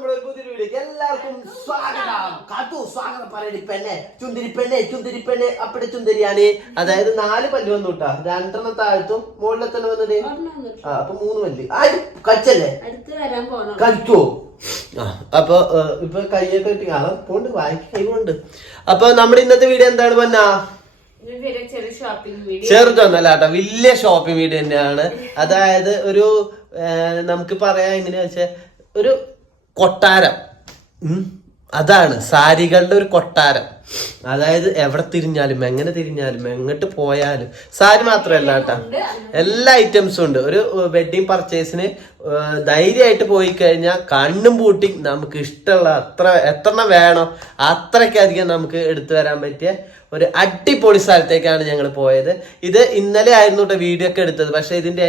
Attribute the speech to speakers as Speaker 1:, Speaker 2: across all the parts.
Speaker 1: നമ്മുടെ ഒരു പുതിയ എല്ലാവർക്കും സ്വാഗതം. കാത്തു സ്വാഗതം പറയടി പെണ്ണെ ചുന്തിരി പെണ്ണെ ചുന്തിരി പെണ്ണെ അപ്പടി ചുന്തിരിയാണ്. അതായത് നാല് പല്ല് വന്നു കേട്ടാ രണ്ടെണ്ണം താഴ്ത്തും മുകളിലെ തന്നെ വന്നത്? ആ അപ്പൊ മൂന്ന് പല്ല്. ആ കച്ചല്ലേ? കഴിച്ചോ അപ്പൊ ഇപ്പൊ കൈയൊക്കെ കിട്ടി. ആളെ പോണ്ട് വായിക്ക് കൈകൊണ്ട് അപ്പൊ നമ്മുടെ ഇന്നത്തെ വീഡിയോ എന്താണ് പന്നാ? ചെറുതൊന്നല്ലാട്ടോ വലിയ ഷോപ്പിംഗ് വീഡിയോ തന്നെയാണ്. അതായത് ഒരു നമുക്ക് പറയാം എങ്ങനെയാ വെച്ചാൽ ഒരു കൊട്ടാരം. അതാണ് സാരികളുടെ ഒരു കൊട്ടാരം. അതായത് എവിടെ തിരിഞ്ഞാലും എങ്ങനെ തിരിഞ്ഞാലും എങ്ങോട്ട് പോയാലും. സാരി മാത്രമല്ല കേട്ടാ. എല്ലാ ഐറ്റംസും ഉണ്ട്. ഒരു വെഡിങ് പർച്ചേസിന് ധൈര്യമായിട്ട് പോയി കഴിഞ്ഞാൽ കണ്ണും പൂട്ടി നമുക്ക് ഇഷ്ടമുള്ള അത്ര എത്രണ്ണം വേണോ അത്രയ്ക്കധികം നമുക്ക് എടുത്തു വരാൻ പറ്റിയ ഒരു അടിപൊളി സ്ഥലത്തേക്കാണ് ഞങ്ങൾ പോയത്. ഇത് ഇന്നലെ ആയിരുന്നു കേട്ടോ വീഡിയോ ഒക്കെ എടുത്തത്. പക്ഷെ ഇതിന്റെ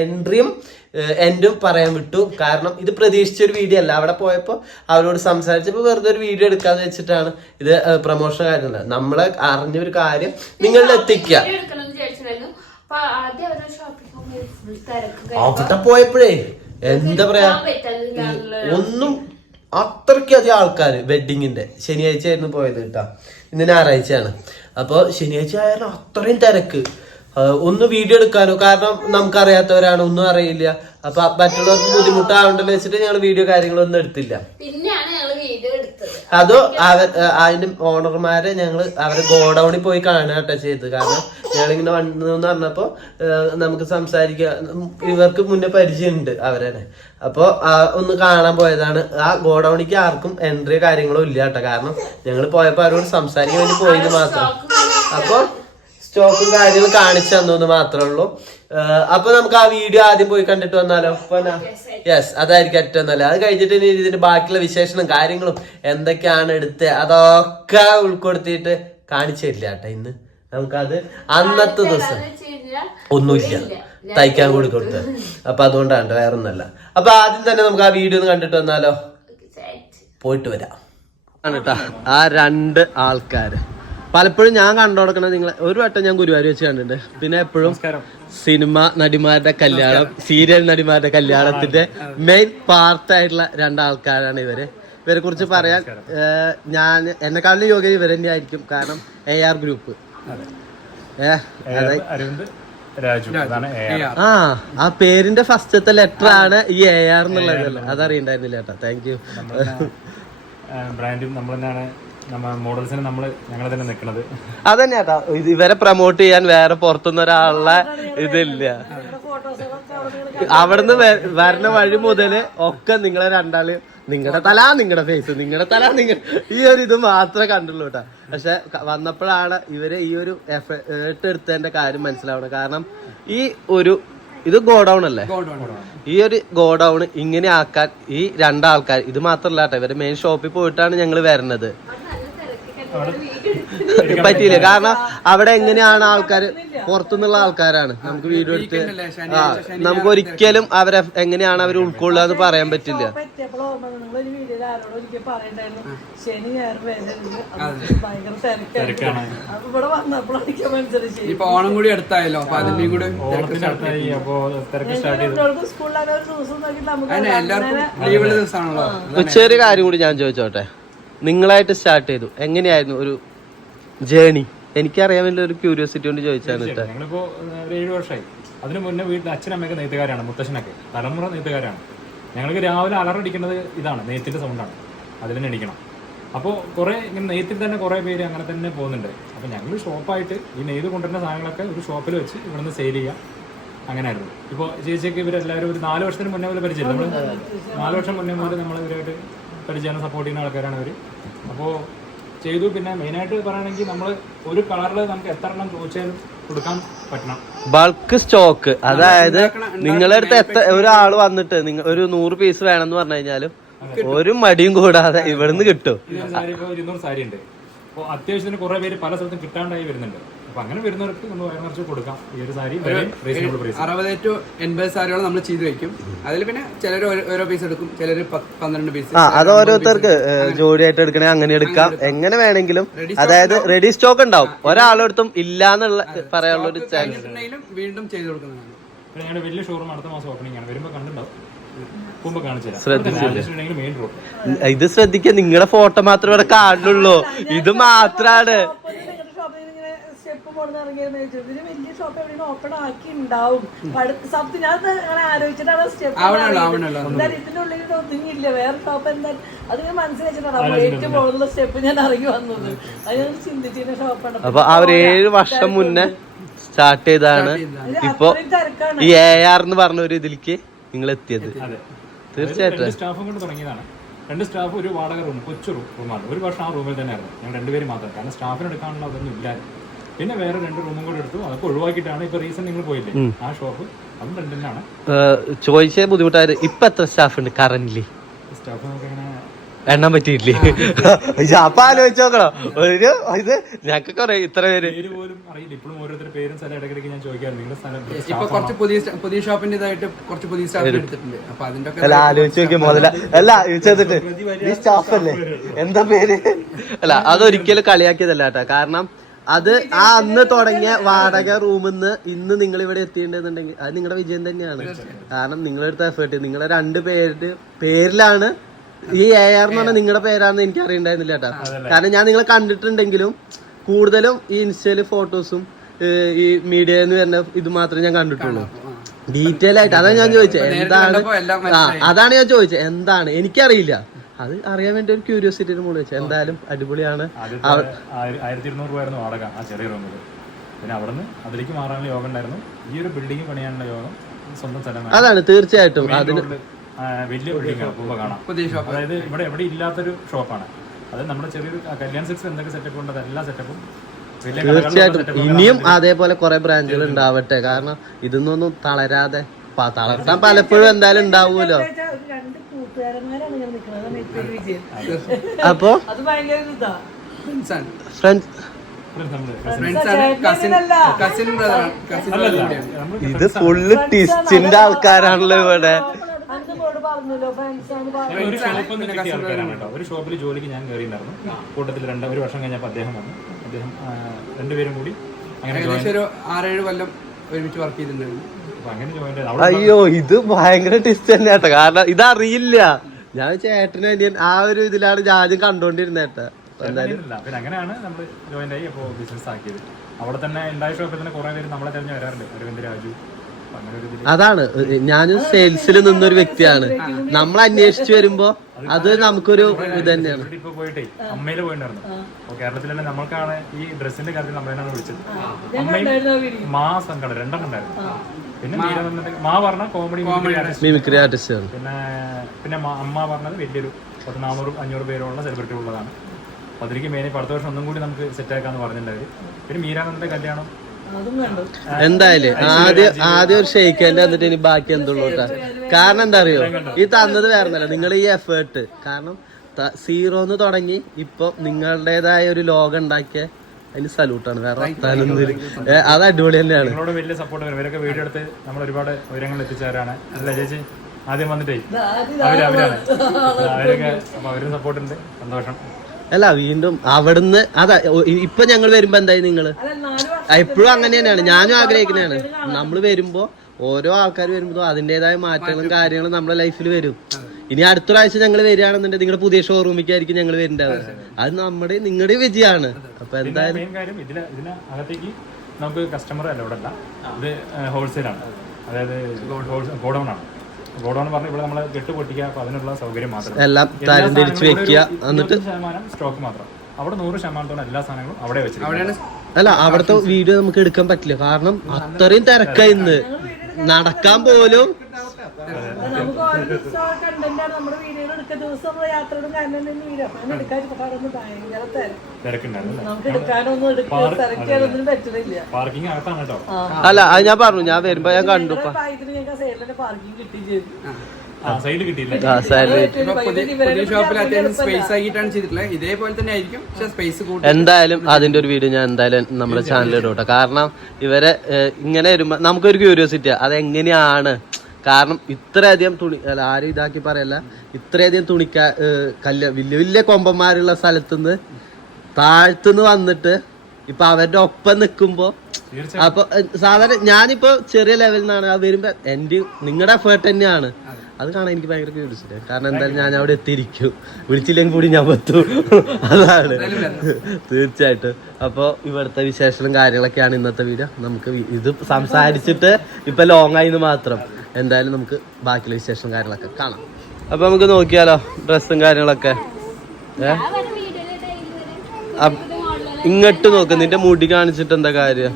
Speaker 1: എൻട്രിയും എൻഡും പറയാൻ വിട്ടു. കാരണം ഇത് പ്രതീക്ഷിച്ച ഒരു വീഡിയോ അല്ല. അവിടെ പോയപ്പോൾ അവരോട് സംസാരിച്ചപ്പോൾ വെറുതെ ഒരു വീഡിയോ എടുക്കാന്ന് വെച്ചിട്ടാണ് ഇത് പ്രൊമോഷൻ കാര്യമല്ല നമ്മളെ അറിഞ്ഞ ഒരു കാര്യം നിങ്ങളിൽ എത്തിക്കുക. അവിടെ പോയപ്പോഴേ എന്താ പറയാ? ഒന്നും അത്രയ്ക്കധികം ആൾക്കാർ വെഡിങ്ങിന്റെ ശനിയാഴ്ച ആയിരുന്നു പോയത് കേട്ടോ. ഇന്ന് ഞായറാഴ്ചയാണ്. അപ്പോൾ ശനിയാഴ്ച ആയിരുന്നു അത്രയും തിരക്ക്. ഒന്ന് വീഡിയോ എടുക്കാനോ? കാരണം നമുക്കറിയാത്തവരാണ് ഒന്നും അറിയില്ല. അപ്പൊ മറ്റുള്ളവർക്ക് ബുദ്ധിമുട്ടാവണ്ടെന്ന് വെച്ചിട്ട് ഞങ്ങൾ വീഡിയോ കാര്യങ്ങളൊന്നും എടുത്തില്ല. അതോ അവർ അതിന്റെ ഓണർമാരെ ഞങ്ങൾ അവരെ ഗോഡൌണിൽ പോയി കാണുക കേട്ടോ ചെയ്തത്. കാരണം ഞങ്ങളിങ്ങനെ വന്നു എന്ന് പറഞ്ഞപ്പോ നമുക്ക് സംസാരിക്കാൻ ഇവർക്ക് മുന്നേ പരിചയമുണ്ട് അവരെ അപ്പൊ ഒന്ന് കാണാൻ പോയതാണ്. ആ ഗോഡൌണിക്ക് ആർക്കും എൻട്രി കാര്യങ്ങളോ ഇല്ല കേട്ടോ. കാരണം ഞങ്ങൾ പോയപ്പോ അവരോട് സംസാരിക്കാൻ വേണ്ടി പോയത് മാത്രം. അപ്പൊ സ്റ്റോക്കും കാര്യങ്ങളും കാണിച്ചു തന്നു മാത്രമേ ഉള്ളൂ. അപ്പൊ നമുക്ക് ആ വീഡിയോ ആദ്യം പോയി കണ്ടിട്ട് വന്നാലോ? യെസ് അതായിരിക്കും ഏറ്റവും നല്ലത്. അത് കഴിഞ്ഞിട്ട് ഇനി ഇതിന്റെ ബാക്കിയുള്ള വിശേഷങ്ങളും കാര്യങ്ങളും എന്തൊക്കെയാണ് എടുത്ത് അതൊക്കെ ഉൾപ്പെടുത്തിയിട്ട് കാണിച്ചു തരില്ല കേട്ടോ ഇന്ന്. നമുക്കത് അന്നത്തെ ദിവസം. ഒന്നുമില്ല. തയ്ക്കാൻ കൂടി കൊടുത്ത്. അപ്പൊ അതുകൊണ്ടാണ് വേറെ ഒന്നല്ല അപ്പൊ ആദ്യം തന്നെ നമുക്ക് ആ വീഡിയോ ഒന്ന് കണ്ടിട്ട് വന്നാലോ? പോയിട്ട് വരാം. ആണ് കേട്ടാ ആ രണ്ട് ആൾക്കാര്. പലപ്പോഴും ഞാൻ കണ്ടു കൊടുക്കണത് നിങ്ങളെ ഒരു വട്ടം ഞാൻ ഗുരുവായൂർ വെച്ച് കണ്ടിട്ടുണ്ട്. പിന്നെ എപ്പോഴും സിനിമ നടിമാരുടെ കല്യാണം സീരിയൽ നടിമാരുടെ കല്യാണത്തിന്റെ മെയിൻ പാർട്ടായിട്ടുള്ള രണ്ടാൾക്കാരാണ് ഇവർ. ഇവരെ കുറിച്ച് പറയാൻ ഞാൻ എന്നെക്കാളും യോഗ്യത ഇവർ തന്നെ ആയിരിക്കും കാരണം എ ആർ ഗ്രൂപ്പ്. അതെ.
Speaker 2: അരവിന്ദ് രാജു. അതാണ് എ
Speaker 1: ആ ആ പേരിന്റെ ഫസ്റ്റത്തെ ലെറ്റർ ആണ് ഈ എ ആർ എന്നുള്ളത്. അതറിയണ്ടായിരുന്നില്ല ചേട്ടാ താങ്ക് യു
Speaker 2: ബ്രാൻഡും നമ്മൾ തന്നെയാണ് മോഡൽസിന്
Speaker 1: അതന്നെ ഇവരെ പ്രൊമോട്ട് ചെയ്യാൻ വേറെ പുറത്തുനിന്ന് ഒരാളുടെ ഇതില്ല. അവിടുന്ന് വരുന്ന വഴി മുതൽ ഒക്കെ നിങ്ങളെ രണ്ടാൾ നിങ്ങളുടെ തല നിങ്ങളുടെ ഫേസ് നിങ്ങളുടെ തല നിങ്ങൾ ഈ ഒരു ഇത് മാത്രമേ കണ്ടുള്ളൂ കേട്ടോ പക്ഷെ വന്നപ്പോഴാണ് ഇവരെ ഈ ഒരു എഫേർട്ട് എടുത്തതിന്റെ കാര്യം മനസ്സിലാവണം കാരണം ഈ ഒരു ഇത് ഗോഡൗൺ അല്ലേ? ഈ ഒരു ഗോഡൗൺ ഇങ്ങനെ ആക്കാൻ ഈ രണ്ടാൾക്കാർ ഇത് മാത്രല്ലാട്ടെ കേട്ടോ ഇവർ മെയിൻ ഷോപ്പിൽ പോയിട്ടാണ് ഞങ്ങൾ വരുന്നത്. പറ്റിയില്ല. കാരണം അവിടെ എങ്ങനെയാണ് ആൾക്കാർ പുറത്തുനിന്നുള്ള ആൾക്കാരാണ്. നമുക്ക് വീഡിയോ എടുത്ത് ആ നമുക്ക് ഒരിക്കലും അവരെ എങ്ങനെയാണ് അവർ ഉൾക്കൊള്ളുക എന്ന് പറയാൻ പറ്റില്ല.
Speaker 3: ഇപ്പൊ ഓണം കൂടി അടുത്തായല്ലോ. അപ്പൊ അതിന്റെയും കൂടി എല്ലാവർക്കും ലീവുള്ള ദിവസമാണല്ലോ.
Speaker 1: ചെറിയ കാര്യം കൂടി ഞാൻ ചോദിച്ചോട്ടെ? നിങ്ങളായിട്ട് സ്റ്റാർട്ട് ചെയ്തു. എങ്ങനെയായിരുന്നു ഒരു ജേണി എനിക്കറിയാൻ വേണ്ടി ഒരു ക്യൂരിയോസിറ്റി കൊണ്ട് ചോദിച്ചാണ്
Speaker 2: ഞങ്ങളിപ്പോ ഏഴ് വർഷമായി അതിന് മുന്നേ വീട്ടിൽ അച്ഛനമ്മയൊക്കെ നെയ്ത്തുകാരാണ് മുത്തശ്ശനൊക്കെ. തലമുറ നെയ്ത്തുകാരാണ്. ഞങ്ങൾക്ക് രാവിലെ അലറടിക്കുന്നത് ഇതാണ് നെയ്ത്തിന്റെ സൗണ്ടാണ് അതിൽ തന്നെ അടിക്കണം. അപ്പോൾ കുറേ ഇങ്ങനെ നെയ്ത്തിൽ തന്നെ കുറേ പേര് അങ്ങനെ തന്നെ പോകുന്നുണ്ട്. അപ്പോൾ ഞങ്ങൾ ഷോപ്പായിട്ട് ഈ നെയ്ത് കൊണ്ടുവരുന്ന സാധനങ്ങളൊക്കെ ഒരു ഷോപ്പിൽ വെച്ച് ഇവിടുന്ന് സെയിൽ ചെയ്യാം. അങ്ങനെയായിരുന്നു. ഇപ്പോൾ ചേച്ചിയൊക്കെ ഇവരെല്ലാവരും ഒരു നാല് വർഷത്തിന് മുന്നേ പോലെ പരിചയം നമ്മൾ നാല് വർഷം മുന്നേ മുതൽ നമ്മൾ ഇവരായിട്ട് പരിചയം സപ്പോർട്ട് ചെയ്യുന്ന ആൾക്കാരാണ് അവർ അപ്പോൾ ചെയ്തു. പിന്നെ മെയിനായിട്ട് പറയുകയാണെങ്കിൽ നമ്മൾ ഒരു കളറിൽ നമുക്ക് എത്ര എണ്ണം ചോദിച്ചാലും കൊടുക്കാൻ പറ്റണം.
Speaker 1: Bulk stock. അതായത് നിങ്ങളുടെ അടുത്ത് എത്ര ഒരാൾ വന്നിട്ട് നിങ്ങൾ ഒരു നൂറ് പീസ് വേണമെന്ന് പറഞ്ഞു കഴിഞ്ഞാലും ഒരു മടിയും കൂടാതെ ഇവിടുന്ന് കിട്ടും.
Speaker 2: ഇരുന്നൂറ് സാരി ഉണ്ട് അപ്പോൾ അത്യാവശ്യത്തിന് കുറേ പേര് പല സ്ഥലത്തും കിട്ടാണ്ടായി വരുന്നുണ്ട്. അപ്പോൾ അങ്ങനെ വരുന്നവർക്ക് നമ്മൾ വയർ നിറച്ച് കൊടുക്കാം. ഈ ഒരു സാരി റീസണബിൾ പ്രൈസ്
Speaker 3: അറുപത് ടു എൺപത് സാരികൾ നമ്മൾ ചെയ്ത് വെക്കും. അതിൽ പിന്നെ ചിലർ ഓരോ പീസ് എടുക്കും. ചിലർ പന്ത്രണ്ട് പീസ്
Speaker 1: ആ അത് ഓരോരുത്തർക്ക് ജോഡിയായിട്ട് എടുക്കണേ അങ്ങനെ എടുക്കാം. എങ്ങനെ വേണമെങ്കിലും. അതായത് റെഡി സ്റ്റോക്ക് ഉണ്ടാവും. ഒരാളെടുത്തും ഇല്ല എന്നുള്ള പറയാനുള്ള ഒരു ചാൻസ്
Speaker 3: ഉണ്ടെങ്കിലും വീണ്ടും ചെയ്ത് കൊടുക്കുന്നതാണ്.
Speaker 2: ഞങ്ങളുടെ വലിയ ഷോറൂം അടുത്ത മാസം ഓപ്പണിംഗ് ആണ്. വരുമ്പോൾ
Speaker 1: ശ്രദ്ധിച്ചില്ല.
Speaker 2: മെയിൻ
Speaker 1: ഇത് ശ്രദ്ധിക്ക. നിങ്ങളുടെ ഫോട്ടോ മാത്രമേ ഇവിടെ കാണുള്ളൂ. ഇത് മാത്രാണ്.
Speaker 4: പോണെന്ന് ഇറങ്ങിയെന്ന് ചോദിച്ചു. ഇതിന് വലിയ ഷോപ്പ് എവിടെയും ഓപ്പൺ ആക്കി ഉണ്ടാവും സത്യം ഞാൻ അങ്ങനെ ആലോചിച്ചിട്ടാണ് സ്റ്റെപ്പ് ഇതിന്റെ ഉള്ളിൽ ഒതുങ്ങിയില്ല വേറെ ഷോപ്പ് എന്തായാലും അത് ഞാൻ മനസ്സിലാക്കിട്ടാണ് അപ്പോൾ ഏറ്റവും പോകുന്നുള്ള സ്റ്റെപ്പ് ഞാൻ ഇറങ്ങി വന്നത്. അത് ഞാൻ ചിന്തിച്ചിരുന്ന ഷോപ്പാണ്
Speaker 1: അപ്പൊ അവർ ഏഴ് വർഷം മുന്നേ സ്റ്റാർട്ട് ചെയ്താണ് ഇപ്പൊ ഈ എ ആർ എന്ന് പറഞ്ഞ ഒരു ഇതിലേക്ക് നിങ്ങൾ എത്തിയത്.
Speaker 2: അതെ.
Speaker 1: തീർച്ചയായിട്ടും.
Speaker 2: രണ്ട് സ്റ്റാഫും കൊണ്ട് തുടങ്ങിയതാണ്. രണ്ട് സ്റ്റാഫ് ഒരു വാടക റൂം കൊച്ചു റൂമാണ് ഒരു വർഷം ആ റൂമിൽ തന്നെയായിരുന്നു. ഞങ്ങൾ രണ്ടുപേരും മാത്രം. കാരണം സ്റ്റാഫിന് എടുക്കാനുള്ള അതൊന്നും ഇല്ലായിരുന്നു. പിന്നെ വേറെ രണ്ട് റൂമും കൂടെ എടുത്തു. അതൊക്കെ ഒഴിവാക്കിയിട്ടാണ് ഇപ്പൊ റീസൺ നിങ്ങൾ പോയില്ലേ? ആ ഷോപ്പ് അതും രണ്ടെണ്ണാണ്.
Speaker 1: ചോദിച്ചേ ബുദ്ധിമുട്ടായത് ഇപ്പൊ എത്ര സ്റ്റാഫ് ഉണ്ട് കറന്റ്
Speaker 2: സ്റ്റാഫ് നമുക്ക് അങ്ങനെ
Speaker 1: എണ്ണാൻ പറ്റിയില്ലേ? അപ്പൊ ആലോചിച്ച് നോക്കണം? ഒരു ഇത് ഞങ്ങൾക്ക് കുറെ ഇത്ര പേര്.
Speaker 2: പേര് പോലും അറിയില്ല. ഇപ്പോഴും ഓരോരുത്തരുടെ പേരും സ്ഥലം ഇടയ്ക്കിടയ്ക്ക് ഞാൻ ചോദിക്കാറുണ്ട്. നിങ്ങളുടെ സ്ഥലം
Speaker 3: ഇപ്പൊ കുറച്ച് പുതിയ പുതിയ ഷോപ്പിന്റെ ഇതായിട്ട് കുറച്ച് പുതിയ സ്റ്റാഫ് എടുത്തിട്ടുണ്ട്. അപ്പൊ അതിന്റെ
Speaker 1: അല്ല ആലോചിച്ച് നോക്കിയ മുതല അല്ല ചെയ്തിട്ട് ഈ സ്റ്റാഫ് അല്ലേ? എന്താ പേര്? അല്ല അതൊരിക്കലും കളിയാക്കിയതല്ല കേട്ടോ. കാരണം അത് ആ അന്ന് തുടങ്ങിയ വാടക റൂമിൽ നിന്ന് ഇന്ന് നിങ്ങൾ ഇവിടെ എത്തിയിട്ടുണ്ടെന്നുണ്ടെങ്കിൽ അത് നിങ്ങളുടെ വിജയം തന്നെയാണ്. കാരണം നിങ്ങളെടുത്ത എഫേർട്ട് നിങ്ങളെ രണ്ട് പേര് പേരിലാണ് ഈ എ ആർ എന്ന് പറഞ്ഞാൽ നിങ്ങളുടെ പേരാണെന്ന് എനിക്ക് അറിയണ്ടായിരുന്നില്ല കേട്ടോ കാരണം ഞാൻ നിങ്ങളെ കണ്ടിട്ടുണ്ടെങ്കിലും കൂടുതലും ഈ ഇൻസ്റ്റയിൽ ഫോട്ടോസും ഈ മീഡിയ എന്ന് വരുന്ന ഇത് മാത്രമേ ഞാൻ കണ്ടിട്ടുള്ളൂ. ഡീറ്റെയിൽ ആയിട്ട് അതാണ് ഞാൻ ചോദിച്ചത് എന്താണ്? ആ അതാണ് ഞാൻ ചോദിച്ചത് എന്താണ്? എനിക്കറിയില്ല. അത് അറിയാൻ വേണ്ടി ഒരു ക്യൂരിയോസിറ്റി മുകളിൽ വെച്ചാൽ എന്തായാലും അടിപൊളിയാണ്.
Speaker 2: ആയിരത്തി ഇരുന്നൂറ് രൂപയായിരുന്നു വാടക ആ ചെറിയ റൂമിൽ പിന്നെ അവിടുന്ന് അതിലേക്ക് മാറാനുള്ള യോഗം ഉണ്ടായിരുന്നു. ഈ ഒരു ബിൽഡിംഗ് പണിയാനുള്ള യോഗം സ്വന്തം സ്ഥലമാണ്.
Speaker 1: അതാണ് തീർച്ചയായിട്ടും. അതിന്
Speaker 2: വലിയ ബിൽഡിംഗ് ആണ് കാണാം.
Speaker 3: ഷോപ്പ്
Speaker 2: അതായത് ഇവിടെ എവിടെ ഇല്ലാത്തൊരു ഷോപ്പാണ് അത് നമ്മുടെ ചെറിയൊരു കല്യാൺ സിക്സ് എന്തൊക്കെ സെറ്റപ്പ് ഉണ്ട് എല്ലാ സെറ്റപ്പും
Speaker 1: തീർച്ചയായിട്ടും. ഇനിയും അതേപോലെ കുറെ ബ്രാഞ്ചുകൾ ഉണ്ടാവട്ടെ. കാരണം ഇതൊന്നും തളരാതെ പ- തളർത്താൻ പലപ്പോഴും എന്തായാലും ഉണ്ടാവുമല്ലോ
Speaker 4: കൂട്ടുകാരന്മാരാണ് ഞാൻ നിൽക്കുന്നത്. അതാണ് ഏറ്റവും വലിയ വിജയം.
Speaker 1: അപ്പൊ?
Speaker 4: അത് ഭയങ്കര ഒരു ഇതാ.
Speaker 3: ഫ്രണ്ട്സ്
Speaker 1: ഫുള്ള് ടിസ്റ്റിന്റെ ആൾക്കാരാണല്ലോ ഇവിടെ.
Speaker 2: ഒരു ഷോപ്പിൽ നിന്ന് കിട്ടിയ ആൾക്കാരാണ് കേട്ടോ. ഒരു ഷോപ്പിൽ ജോലിക്ക് ഞാൻ കയറിയിട്ടുണ്ടായിരുന്നു കൂട്ടത്തിൽ രണ്ട് ഒരു വർഷം കഴിഞ്ഞപ്പോൾ അദ്ദേഹം വന്നു. അദ്ദേഹം രണ്ടുപേരും കൂടി അങ്ങനെ
Speaker 3: ഏകദേശം ഒരു ആറേഴ് കൊല്ലം ഒരുമിച്ച് വർക്ക് ചെയ്തിട്ടുണ്ടായിരുന്നു.
Speaker 1: അയ്യോ ഇത് ഭയങ്കര ടിസ്റ്റ് തന്നെ കേട്ടോ. കാരണം ഇതറിയില്ല. ഞാൻ ചേട്ടന് അനിയൻ ആ ഒരു ഇതിലാണ് ഞാൻ ആദ്യം കണ്ടോണ്ടിരുന്നേട്ടാ
Speaker 2: ഏട്ടാ പിന്നെ അങ്ങനെയാണ് നമ്മൾ ജോയിൻ ആയി അപ്പോൾ ബിസിനസ് ആക്കിയത്. അവിടെ തന്നെ ഉണ്ടായ ഷോപ്പിൽ തന്നെ കുറെ പേര് നമ്മളെ തെരഞ്ഞു വരാറുണ്ട്. അരവിന്ദ് രാജു.
Speaker 1: അതാണ്. ഞാനും സെയിൽസിൽ നിന്നൊരു വ്യക്തിയാണ്. നമ്മൾ അന്വേഷിച്ചു വരുമ്പോ അത് നമുക്കൊരു ഇത് തന്നെയാണ്.
Speaker 2: ഇപ്പൊ പോയിട്ടേ അമ്മയിൽ പോയിട്ടുണ്ടായിരുന്നു കേരളത്തിൽ തന്നെ നമ്മൾക്കാണ് ഈ ഡ്രസ്സിന്റെ കാര്യത്തിൽ നമ്മളെന്നാണ് വിളിച്ചത്. അമ്മയും മാ സംഘടന രണ്ടെണ്ണം ഉണ്ടായിരുന്നു. പിന്നെ മീര വന്നിട്ട് മാ പറഞ്ഞ കോമഡി
Speaker 1: മിമിക്രി ആർട്ടിസ്റ്റാണ്
Speaker 2: പിന്നെ പിന്നെ മാ- അമ്മ പറഞ്ഞത് വലിയൊരു പത്ത് നാനൂറ് അഞ്ഞൂറ് പേരുള്ള സെലിബ്രിറ്റി ഉള്ളതാണ്. അപ്പൊ അതിലേക്ക് മെയിൻ അടുത്ത വർഷം ഒന്നും കൂടി നമുക്ക് സെറ്റ് ആക്കാന്ന് പറഞ്ഞിട്ടുണ്ടായത് പിന്നെ മീരാനന്ദന്റെ കല്യാണം.
Speaker 4: അതും കണ്ടു.
Speaker 1: എന്തായാലും ആദ്യം ആദ്യം ഒരു ഷെയ്ക്കന്റെ എന്നിട്ട് ഇനി ബാക്കി എന്തുള്ളൂ കേട്ടാ കാരണം എന്താ അറിയോ? ഈ തന്നത് വേറെന്നല്ല നിങ്ങൾ ഈ എഫേർട്ട് കാരണം സീറോന്ന് തുടങ്ങി ഇപ്പൊ നിങ്ങളുടേതായ ഒരു ലോകം ഉണ്ടാക്കിയ അതിന് സല്യൂട്ടാണ് വേറെ അത് അടിപൊളി തന്നെയാണ്.
Speaker 2: നിങ്ങളോട് വലിയ സപ്പോർട്ട് വരും. ഇവരൊക്കെ വീഡിയോ എടുത്ത് നമ്മൾ ഒരുപാട് ഉയരങ്ങൾ എത്തിച്ചവരാണ്. അല്ല ചേച്ചി? ആദ്യം വന്നിട്ടേ അവർ അവരാണ് അവരൊക്കെ അപ്പൊ അവരും സപ്പോർട്ട് ഉണ്ട്. സന്തോഷം.
Speaker 1: അല്ല വീണ്ടും അവിടുന്ന് അതാ ഇപ്പൊ ഞങ്ങൾ വരുമ്പോ എന്തായി നിങ്ങൾ?
Speaker 4: അല്ല നാല്
Speaker 1: എപ്പോഴും അങ്ങനെ തന്നെയാണ്. ഞാനും ആഗ്രഹിക്കുന്നതാണ്. നമ്മൾ വരുമ്പോ ഓരോ ആൾക്കാർ വരുമ്പോ അതിന്റേതായ മാറ്റങ്ങളും കാര്യങ്ങളും നമ്മുടെ ലൈഫിൽ വരും. ഇനി അടുത്ത പ്രാവശ്യം ഞങ്ങൾ വരികയാണെന്നുണ്ടെങ്കിൽ നിങ്ങളുടെ പുതിയ ഷോറൂമിലേക്കായിരിക്കും ഞങ്ങൾ വരുന്നുണ്ടാവുക അത് നമ്മുടെ നിങ്ങളുടെ വിജയമാണ്. അപ്പൊ എന്തായാലും
Speaker 2: മെയിൻ കാര്യം ഇതിന് ഇതിന് അകത്തേക്ക് നമുക്ക് കസ്റ്റമർ അല്ല. ഇവിടെ അല്ല ഇത് ഹോൾസെയിലാണ് അതായത് ഗോഡൗൺ ആണ്. ഗോഡൗൺ പറഞ്ഞാൽ ഇവിടെ നമ്മൾ കെട്ട് പൊട്ടിക്കുക അപ്പൊ അതിനുള്ള സൗകര്യം മാത്രം.
Speaker 1: എല്ലാം തരം തിരിച്ച് വെക്കുക എന്നിട്ട്
Speaker 2: ശതമാനം സ്റ്റോക്ക് മാത്രം. അവിടെ നൂറ് ശതമാനത്തോളം എല്ലാ സാധനങ്ങളും അവിടെ
Speaker 3: വെച്ചിട്ടുണ്ട്
Speaker 1: അല്ല അവിടുത്തെ വീഡിയോ നമുക്ക് എടുക്കാൻ പറ്റില്ല. കാരണം അത്രയും തിരക്കായി നടക്കാൻ പോലും
Speaker 4: നമുക്ക് ഓരോ നമ്മുടെ വീഡിയോയിൽ എടുക്കുന്ന ദിവസം നമ്മൾ യാത്രയുടെ കാരണം തന്നെ വീഡിയോ അങ്ങനെ എടുക്കാൻ കാരണം ഭയങ്കര തിരക്ക്.
Speaker 2: അല്ലേ?
Speaker 1: അത് ഞാൻ പറഞ്ഞു. ഞാൻ വരുമ്പോ ഞാൻ കണ്ടു
Speaker 4: ഞങ്ങളുടെ ഭാഗ്യത്തിന് ഞങ്ങൾക്ക് പാർക്കിംഗ് കിട്ടി ചെയ്തു
Speaker 2: ആ. സൈഡ് കിട്ടിയില്ല?
Speaker 1: ആ
Speaker 3: പുതിയ പുതിയ ഷോപ്പിൽ സ്പേസ് ആക്കിയിട്ടാണ് ചെയ്തിട്ടുള്ളത്. ഇതേപോലെ തന്നെ ആയിരിക്കും. സ്പേസ് കൂട്ടി
Speaker 1: എന്തായാലും അതിന്റെ ഒരു വീഡിയോ ഞാൻ എന്തായാലും നമ്മുടെ ചാനലിൽ ഇടും കേട്ടോ കാരണം ഇവരെ ഇങ്ങനെ വരുമ്പോ നമുക്കൊരു ക്യൂരിയോസിറ്റി അത് കാരണം ഇത്രയധികം തുണി അല്ല ആരും ഇതാക്കി പറയല്ല. ഇത്രയധികം തുണിക്ക കല്ല് വലിയ വലിയ കൊമ്പന്മാരുള്ള സ്ഥലത്തുനിന്ന് താഴ്ത്തുനിന്ന് വന്നിട്ട് ഇപ്പൊ അവരുടെ ഒപ്പം നിൽക്കുമ്പോൾ അപ്പൊ സാധാരണ ഞാനിപ്പോ ചെറിയ ലെവലിൽ നിന്നാണ് ആ വരുമ്പോ എന്റെ നിങ്ങളുടെ എഫേർട്ട് തന്നെയാണ്. അത് കാണാൻ എനിക്ക് ഭയങ്കര ക്യൂരിയസിറ്റി കാരണം എന്തായാലും ഞാൻ അവിടെ എത്തിയിരിക്കും. വിളിച്ചില്ലെങ്കിൽ കൂടി ഞാൻ പത്തു അതാണ്. തീർച്ചയായിട്ടും. അപ്പോൾ ഇവിടുത്തെ വിശേഷങ്ങളും കാര്യങ്ങളൊക്കെയാണ് ഇന്നത്തെ വീഡിയോ നമുക്ക് ഇത് സംസാരിച്ചിട്ട് ഇപ്പൊ ലോങ് ആയിന്ന് മാത്രം. എന്തായാലും നമുക്ക് ബാക്കിയുള്ള വിശേഷം കാര്യങ്ങളൊക്കെ കാണാം. അപ്പൊ നമുക്ക് നോക്കിയാലോ ഡ്രസ്സും കാര്യങ്ങളൊക്കെ. ഇങ്ങോട്ട് നോക്ക് നിന്റെ മുടി കാണിച്ചിട്ട് എന്താ കാര്യം?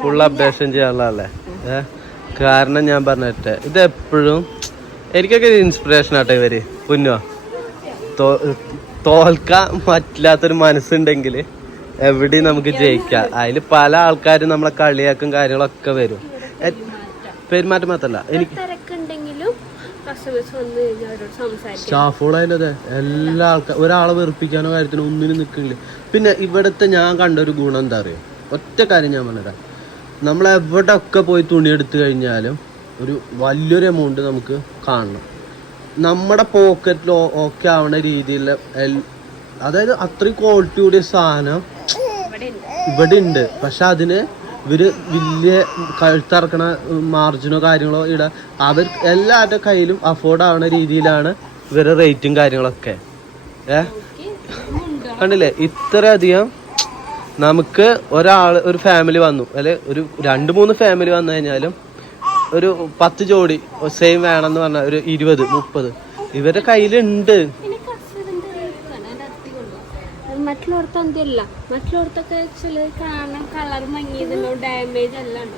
Speaker 1: ഫുൾ അപ്ഡേഷൻ ചെയ്യാനുള്ളതല്ലേ? കാരണം ഞാൻ പറഞ്ഞിട്ട് ഇത് എപ്പോഴും എനിക്കൊക്കെ ഇൻസ്പിറേഷൻ ആട്ടെ ഇവർ. പുന്നോ? തോൽക്കാൻ പറ്റില്ലാത്തൊരു മനസ്സുണ്ടെങ്കിൽ എവിടെയും നമുക്ക് ജയിക്കാം. അതിൽ പല ആൾക്കാരും നമ്മളെ കളിയാക്കും കാര്യങ്ങളൊക്കെ വരും. പെരുമാറ്റം മാത്രല്ല എനിക്ക് സ്റ്റാഫുകളായാലും അതെ എല്ലാ ആൾക്കാർ ഒരാളെ വെറുപ്പിക്കാനോ കാര്യത്തിനോ ഒന്നിനും നിൽക്കില്ല. പിന്നെ ഇവിടുത്തെ ഞാൻ കണ്ട ഒരു ഗുണം എന്താ അറിയോ? ഒറ്റ കാര്യം ഞാൻ പറഞ്ഞുതരാം. നമ്മൾ എവിടെയൊക്കെ പോയി തുണി എടുത്തു കഴിഞ്ഞാലും ഒരു വലിയൊരു എമൗണ്ട് നമുക്ക് കാണണം. നമ്മുടെ പോക്കറ്റിൽ ഓക്കെ ആവണ രീതിയിലുള്ള അതായത് അത്രയും ക്വാളിറ്റി കൂടിയ സാധനം ഇവിടെ ഉണ്ട് പക്ഷെ അതിന് ഇവർ വലിയ കഴുത്തിറക്കണ മാർജിനോ കാര്യങ്ങളോ ഇട. അവർ എല്ലാവരുടെ കയ്യിലും അഫോർഡ് ആവുന്ന രീതിയിലാണ് ഇവരുടെ റേറ്റും കാര്യങ്ങളൊക്കെ. ഏ? കണ്ടില്ലേ? ഇത്രയധികം നമുക്ക് ഒരാൾ ഒരു ഫാമിലി വന്നു. അല്ലെ ഒരു രണ്ട് മൂന്ന് ഫാമിലി വന്നു കഴിഞ്ഞാലും ഒരു പത്ത് ജോഡി സെയിം വേണമെന്ന് പറഞ്ഞ ഒരു ഇരുപത് മുപ്പത് ഇവരുടെ കയ്യിലുണ്ട്.
Speaker 5: അന്ത്യല്ല മറ്റുള്ളവർക്കൊക്കെ ചില കാണാൻ കളർ മങ്ങിയതല്ലോ ഡാമേജ് എടുത്തോണ്ട്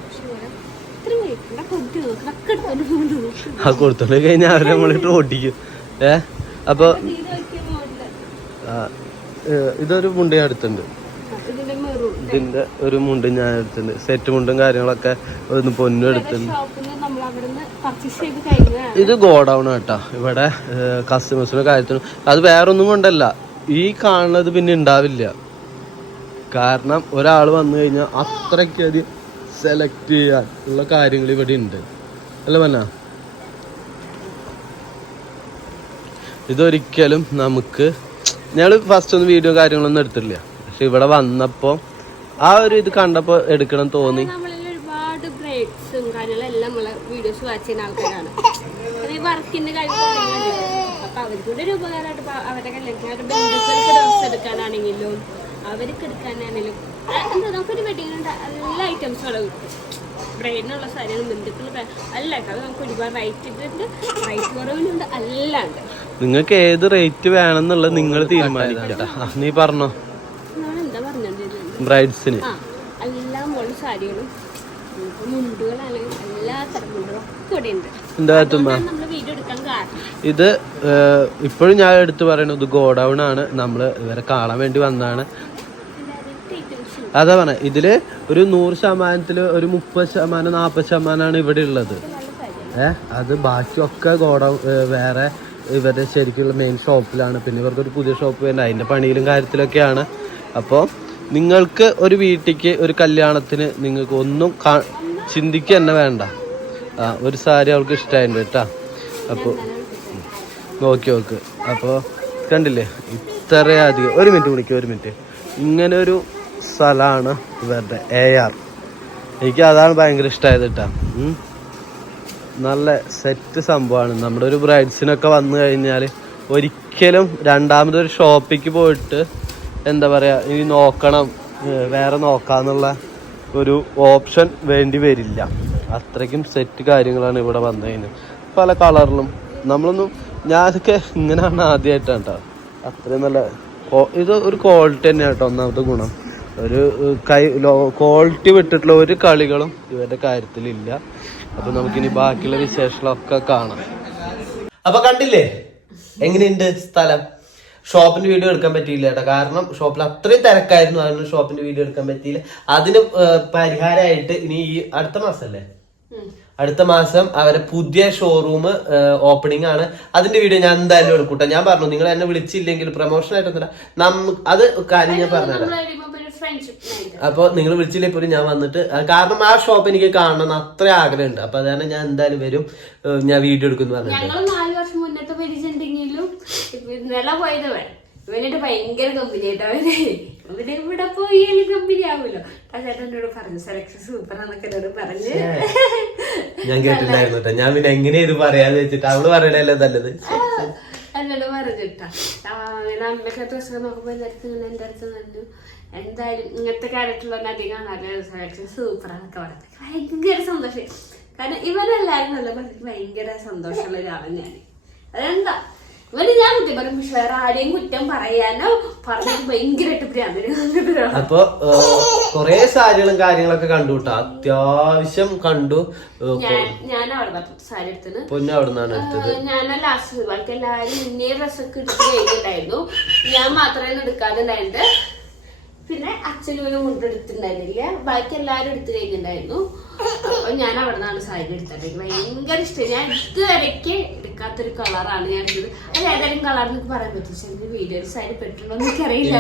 Speaker 1: ആ കൊടുത്തോണ്ട് കഴിഞ്ഞാൽ അവരെ നമ്മളിട്ട് ഓടിക്കും. ഏ? അപ്പൊ ഇതൊരു മുണ്ട് ഞാൻ എടുത്തുണ്ട്
Speaker 5: ഇതിന്റെ
Speaker 1: ഒരു മുണ്ട് ഞാൻ എടുത്തുണ്ട് സെറ്റ് മുണ്ടും കാര്യങ്ങളൊക്കെ ഒന്ന് പൊന്നും
Speaker 5: ചെയ്ത്
Speaker 1: ഇത് ഗോഡൗൺ കേട്ടോ. ഇവിടെ കസ്റ്റമേഴ്സിന്റെ കാര്യത്തിനും. അത് വേറൊന്നും കൊണ്ടല്ല. ഈ കാണുന്നത് പിന്നെ ഉണ്ടാവില്ല. കാരണം ഒരാൾ വന്നു കഴിഞ്ഞാൽ അത്രയ്ക്കധികം സെലക്ട് ചെയ്യാൻ ഉള്ള കാര്യങ്ങൾ ഇവിടെ ഉണ്ട്. അല്ല പറഞ്ഞ ഇതൊരിക്കലും നമുക്ക് ഞങ്ങൾ ഫസ്റ്റ് ഒന്നും വീഡിയോ കാര്യങ്ങളൊന്നും എടുത്തിട്ടില്ല. പക്ഷെ ഇവിടെ വന്നപ്പോൾ ആ ഒരു ഇത് കണ്ടപ്പോൾ എടുക്കണം തോന്നി.
Speaker 5: ഒരുപാട് ബ്രേക്സും കാര്യങ്ങളെല്ലാം നമ്മളെ വീഡിയോസ് വാച്ച് ചെയ്യുന്ന ആൾക്കാരാണ്. വർക്കിന്റെ കാര്യത്തിൽ അപ്പൊ ഒരു ഉപകാരമായിട്ട് അവരുടെ കല്യാണത്തിന് ബന്ധുക്കൾക്ക് ഡ്രസ് എടുക്കാനാണെങ്കിലും അവർക്ക് എടുക്കാനാണെങ്കിലും നമുക്കൊരു വെഡിങ്ങിനുണ്ട് എല്ലാ ഐറ്റംസും അവിടെ കിട്ടും ബ്രൈഡിനുള്ള സാധനങ്ങൾ ബന്ധുക്കൾ അല്ല. അത് നമുക്ക് ഒരുപാട് റൈറ്റ് ഇട്ടിട്ടുണ്ട് റൈറ്റ് കുറവിനുണ്ട് അല്ലാണ്ട്
Speaker 1: നിങ്ങൾക്ക് ഏത് റേറ്റ് വേണമെന്നുള്ളത് നിങ്ങൾ തീരുമാനിക്കാം. നീ പറഞ്ഞോ.
Speaker 5: ഞാൻ എന്താ
Speaker 1: ബ്രൈഡ്സിന്
Speaker 5: എല്ലാ മോളും സാരികളും
Speaker 1: ഇത് ഇപ്പോഴും ഞാൻ എടുത്തു പറയുന്നത് ഗോഡൗൺ ആണ്. നമ്മൾ ഇവരെ കാണാൻ വേണ്ടി വന്നതാണ്.
Speaker 5: ഐറ്റംസ്
Speaker 1: അതാ പറഞ്ഞ ഇതിൽ ഒരു നൂറ് ശതമാനത്തിൽ ഒരു മുപ്പത് ശതമാനം നാൽപ്പത് ശതമാനമാണ് ഇവിടെ ഉള്ളത്. ഏഹ് അത് ബാക്കിയൊക്കെ ഗോഡൗൺ വേറെ ഇവരുടെ ശരിക്കുള്ള മെയിൻ ഷോപ്പിലാണ് പിന്നെ ഇവർക്ക് ഒരു പുതിയ ഷോപ്പ് വേണ്ട അതിന്റെ പണിയിലും കാര്യത്തിലൊക്കെയാണ്. അപ്പോൾ നിങ്ങൾക്ക് ഒരു വീട്ടിക്ക് ഒരു കല്യാണത്തിന് നിങ്ങൾക്ക് ഒന്നും കാ- ചിന്തിക്കുക തന്നെ വേണ്ട. ആ ഒരു സാരി അവൾക്ക് ഇഷ്ടമായിട്ടുണ്ട് കേട്ടാ. അപ്പോൾ നോക്കി നോക്ക്. അപ്പോൾ കണ്ടില്ലേ? ഇത്രയധികം ഒരു മിനിറ്റ് വിളിക്കുക ഒരു മിനിറ്റ് ഇങ്ങനെ ഒരു സ്ഥലമാണ് ഇവരുടെ എ ആർ എനിക്ക് അതാണ് ഭയങ്കര ഇഷ്ടമായത് കേട്ടാ നല്ല സെറ്റ് സംഭവമാണ് നമ്മുടെ ഒരു ബ്രൈഡ്സിനൊക്കെ വന്നു കഴിഞ്ഞാൽ ഒരിക്കലും രണ്ടാമതൊരു ഷോപ്പിക്ക് പോയിട്ട് എന്താ പറയുക ഇനി നോക്കണം വേറെ നോക്കാന്നുള്ള ഒരു ഓപ്ഷൻ വേണ്ടി വരില്ല. അത്രയ്ക്കും സെറ്റ് കാര്യങ്ങളാണ് ഇവിടെ വന്നു കഴിഞ്ഞാൽ പല കളറിലും. നമ്മളൊന്നും ഞാനൊക്കെ ഇങ്ങനെയാണ് ആദ്യമായിട്ടാണ് കേട്ടോ അത്രയും നല്ല ഇത് ഒരു ക്വാളിറ്റി തന്നെയാണ് കേട്ടോ ഒന്നാമത്തെ ഗുണം. ഒരു കൈ ക്വാളിറ്റി വിട്ടിട്ടുള്ള ഒരു കളികളും ഇവരുടെ കാര്യത്തിലില്ല. അപ്പൊ നമുക്കിനി ബാക്കിയുള്ള വിശേഷങ്ങളൊക്കെ കാണാം. അപ്പൊ കണ്ടില്ലേ? എങ്ങനെയുണ്ട് സ്ഥലം? ഷോപ്പിന്റെ വീഡിയോ എടുക്കാൻ പറ്റിയില്ല കേട്ടോ. കാരണം ഷോപ്പിൽ അത്രയും തിരക്കായിരുന്നു. അതിന് ഷോപ്പിന്റെ വീഡിയോ എടുക്കാൻ പറ്റിയില്ല. അതിന് പരിഹാരമായിട്ട് ഇനി ഈ അടുത്ത മാസല്ലേ അടുത്ത മാസം അവരെ പുതിയ ഷോറൂം ഓപ്പണിംഗ് ആണ്. അതിന്റെ വീഡിയോ ഞാൻ എന്തായാലും എടുക്കൂട്ടോ. ഞാൻ പറഞ്ഞു നിങ്ങൾ എന്നെ വിളിച്ചില്ലെങ്കിൽ പ്രൊമോഷൻ ആയിട്ട് നമ്മ അത് കാര്യം ഞാൻ പറഞ്ഞുതരാം. അപ്പോൾ നിങ്ങൾ വിളിച്ചില്ലേ പോലും ഞാൻ വന്നിട്ട് കാരണം ആ ഷോപ്പ് എനിക്ക് കാണണം അത്ര ആഗ്രഹമുണ്ട്. അപ്പൊ അതാണ് ഞാൻ എന്തായാലും വരും ഞാൻ വീഡിയോ എടുക്കുന്നു പറഞ്ഞു
Speaker 5: ഞങ്ങൾ നാല് വർഷം മുന്നത്തെ പരിചയമുണ്ടെങ്കിലും ഇപ്പൊ ഇന്നലെ പോയത് വേണം ഇവനായിട്ട് ഭയങ്കര കമ്പനി ആയിട്ട് അവന് ഇവിടെ ഇവിടെ പോയാലും കമ്പനി ആവുമല്ലോ. ആ ചേട്ടൻ എന്നോട് പറഞ്ഞു സെലക്ഷൻ സൂപ്പർ എന്നൊക്കെ എന്നോട് പറഞ്ഞ്.
Speaker 1: ഞാൻ കേട്ടില്ലായിരുന്നു കേട്ടോ. ഞാൻ പിന്നെ എങ്ങനെ ഇത് പറയാന്ന് വെച്ചിട്ട് അവൾ പറയണല്ലേ നല്ലത്?
Speaker 5: എന്നോട് പറഞ്ഞിട്ടാ. അങ്ങനെ അമ്മയൊക്കെ പ്രശ്നം നോക്കുമ്പോ എന്റെ അടുത്ത് ഇങ്ങനെ എന്റെ അടുത്ത് പറഞ്ഞു എന്തായാലും ഇങ്ങനത്തെ ക്യാരക്ടറുള്ള അധികം നല്ല സെലക്ഷൻ സൂപ്പറാന്നൊക്കെ പറഞ്ഞു ഭയങ്കര സന്തോഷം. കാരണം ഇവരെല്ലാരും നല്ല പറഞ്ഞിട്ട് ഭയങ്കര സന്തോഷമുള്ള ഒരാളാണ് ഞാൻ അതെന്താ? ഇവന് ഞാൻ കുറ്റം പറയും പക്ഷെ വേറെ ആരെയും കുറ്റം പറയാനോ പറഞ്ഞാൽ ഭയങ്കരമായിട്ട് ഭ്രാന്തന്
Speaker 1: അപ്പൊ കൊറേ സാരികളും കാര്യങ്ങളൊക്കെ കണ്ടു കേട്ടോ അത്യാവശ്യം കണ്ടു.
Speaker 5: ഞാൻ ഞാൻ അവിടെ സാരി എടുത്തത്
Speaker 1: പൊന്നു അവിടെ നിന്നാണ് എടുത്തത്
Speaker 5: ഞാൻ ലാസ്റ്റ് ബാക്കി എല്ലാവരും ഇന്നേ ഡ്രസ്സൊക്കെ എടുത്ത് കഴിഞ്ഞിട്ടുണ്ടായിരുന്നു ഞാൻ മാത്രമേ എടുക്കാതെ ഉണ്ടായിരുന്നത് പിന്നെ അച്ഛനും ഒരു മുണ്ട് എടുത്തിട്ടുണ്ടായിരുന്നില്ല. ബാക്കി എല്ലാരും എടുത്തു കഴിഞ്ഞിട്ടുണ്ടായിരുന്നു. അപ്പൊ ഞാൻ അവിടെ നിന്നാണ് സാരി എടുത്തത്. എനിക്ക് ഭയങ്കര ഇഷ്ടം. ഞാൻ ഇതുവരെയ്ക്ക് എടുക്കാത്തൊരു കളറാണ് ഞാൻ എടുത്തത്. അത് ഏതായാലും കളർ എന്നൊക്കെ പറയാൻ പറ്റും. പക്ഷെ എന്റെ വീഡിയോയിൽ സാരി പെട്ടുണ്ടോ എനിക്ക് അറിയില്ല.